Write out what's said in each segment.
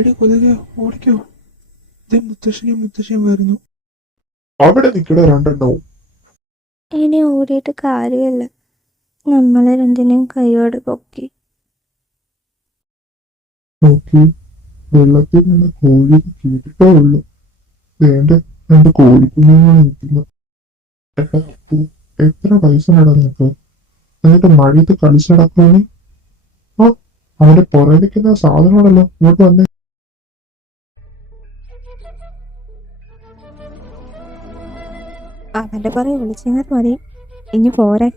എടി കൊതുകെ ഓടിക്കോ. ഇതേ മുത്തശ്ശിയും വരുന്നു. അവിടെ നിൽക്കണ രണ്ടെണ്ണവും. ഇനി ഓടിയിട്ട് കാര്യമില്ല, നമ്മളെ രണ്ടിനെയും കൈയോടെ പൊക്കി. നോക്കി, വെള്ളത്തിൽ നിന്ന് കോഴി കേട്ടിട്ടേ ഉള്ളു. വേണ്ട, രണ്ട് കോഴിക്കുഞ്ഞുങ്ങൾ നിൽക്കുന്നു. എടാ അപ്പു, എത്ര വയസ്സാണ് നിനക്ക്? എന്നിട്ട് മഴയത്ത് കളിച്ചടക്കാണ്. ആ, അവന്റെ പുറകിരിക്കുന്ന സാധനമാണല്ലോ. ഇങ്ങോട്ട് വന്നേ. അവന്റെ പറയും വിളിച്ചെങ്കിൽ മതി, ഇനി പോരെ.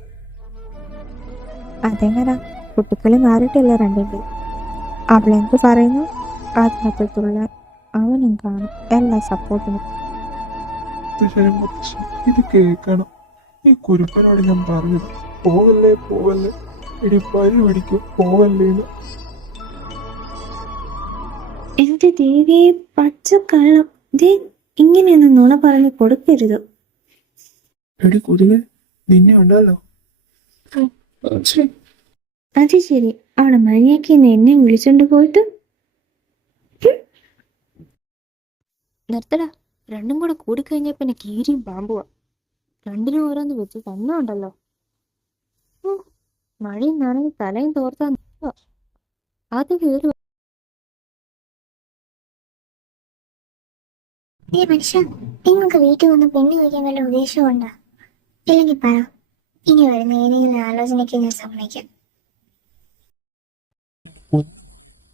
അതെങ്ങനാ, കുട്ടിക്കളി മാറിയിട്ടില്ല രണ്ടിൻ്റെ. അവളെന്ത് പറയുന്നു അതിനകത്തുള്ള അവനും കാണും എല്ലാ സപ്പോർട്ടിനും. മുത്തശ്ശി ഇത് കേൾക്കണം. ഈ കുരുപ്പനോട് ഞാൻ പറഞ്ഞത് പോവല്ലേ എടി പരി പിടിക്കും പോവല്ലേന്ന്. എന്റെ ദേവിയെ പച്ചക്കള്ളം, ഇങ്ങനെയൊന്നും നുണ പറഞ്ഞു കൊടുക്കരുത്. എടി കൊതുകെ നിന്നെ ഉണ്ടല്ലോ. അത് ശരി, അവിടെ മര്യാദയ്ക്ക് എന്നെ വിളിച്ചോണ്ട് പോയിട്ട് നിർത്തടാ. രണ്ടും കൂടെ കൂടിക്കഴിഞ്ഞാൽ പിന്നെ കീരിയും പാമ്പുവാ. രണ്ടിനും ഓരോന്ന് വെച്ച് തന്നുണ്ടല്ലോ. മഴയും നനഞ്ഞ് തലയും തോർത്താ അത് കയറി. മനുഷ്യ, നിങ്ങൾക്ക് വീട്ടിൽ വന്ന് പെണ്ണ് കഴിക്കാൻ വല്ല ഉദ്ദേശമുണ്ടോ? ഇല്ലെങ്കിൽ പറ, ഇനി വരുന്ന ഏതെങ്കിലും ആലോചനയ്ക്ക് ഞാൻ സമ്മതിക്കാം.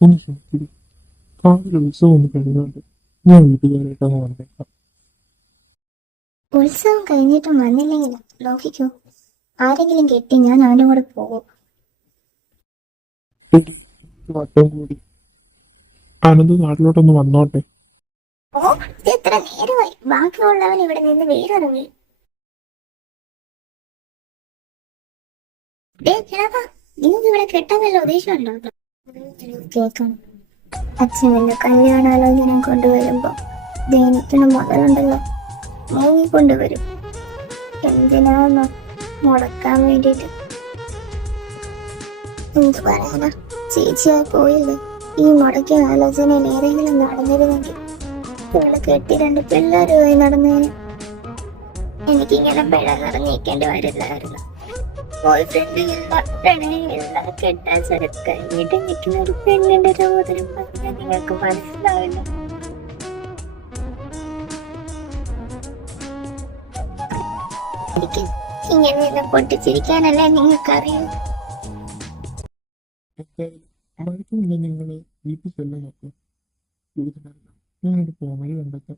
ഒന്ന് ശ്രമിക്കുക. കാവിലെ ഉത്സവം ഒന്ന് കഴിഞ്ഞോണ്ട് ഞാൻ വീട്ടുകാരായിട്ടങ്ങ് വന്നേക്കാം. ഉത്സവം കഴിഞ്ഞിട്ടും വന്നില്ലെങ്കിൽ നോക്കിക്കോ, ആരെങ്കിലും കെട്ടി ഞാൻ അവൻ്റെ കൂടെ പോകും. വട്ടം കൂടി അനന്ത് നാട്ടിലോട്ടൊന്ന് വന്നോട്ടെ. ഓ, ഇത് എത്ര നേരമായി, ബാക്കിയുള്ളവൻ ഇവിടെ നിന്ന് വേറിറങ്ങി. നിങ്ങൾക്ക് ഇവിടെ കെട്ടാൻ വല്ല ഉദ്ദേശമുണ്ടോ? കേൾക്കണം, അച്ഛൻ വല്ല കല്യാണാലോചന കൊണ്ടുവരുമ്പോ ദൈനത്തിന് മുതലുണ്ടല്ലോ, കൊണ്ടുവരും. എന്തിനാന്നോ മുടക്കാൻ വേണ്ടിട്ട്. എന്ത് പറയാനാ, ചേച്ചിയായി പോയില്ലേ. ഈ മുടക്കിയ ആലോചനയിൽ ഏതെങ്കിലും നടന്നിരുന്നെങ്കിൽ ഇവിടെ കെട്ടി രണ്ട് പിള്ളേരുമായി നടന്നേന്. എനിക്കിങ്ങനെ പിഴ നിറഞ്ഞേക്കേണ്ടി വരില്ലായിരുന്നു. ബോയ് ഫ്രണ്ട് ഇല്ല, പ്രണയമില്ല, കെട്ടാൻ സ്വരം കഴിഞ്ഞിട്ട് നിൽക്കുന്ന ഒരു പെണ്ണിന്റെ രോദനം പറഞ്ഞാൽ നിങ്ങൾക്ക് മനസ്സിലാവില്ല. ഇങ്ങനെ നിന്ന് പൊട്ടിച്ചിരിക്കാനല്ലേ നിങ്ങൾക്കറിയൂ. മഴക്കുമുള്ള നിങ്ങൾ വീട്ടിൽ ചെല്ലാൻ നോക്കുക. ഞാനൊരു പോമഴ കണ്ടെത്താം.